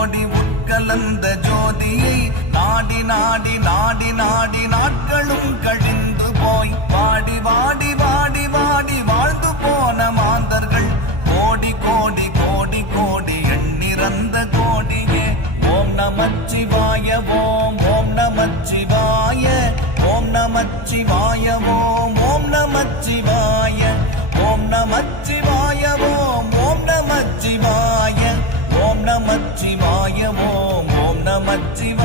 கோடி உட்கலந்த ஜோதியை நாடி நாடி நாடி நாடி நாட்களும் கழிந்து போய் வாடி வாடி வாடி வாடி வாழ்ந்து போன மாந்தர்கள் கோடி கோடி கோடி கோடி எண்ணிறந்த கோடியே. ஓம் நமச்சிவாய ஓம் ஓம் நமச்சிவாய ஓம் நமச்சிவாய ஓம் ஓம் நமச்சிவாய ஓம் நமச்சிவாய ஓம் ஓம் நமச்சிவாய ஓம் நமச்சிவாய ஓம் ஓம் நமச்சிவாய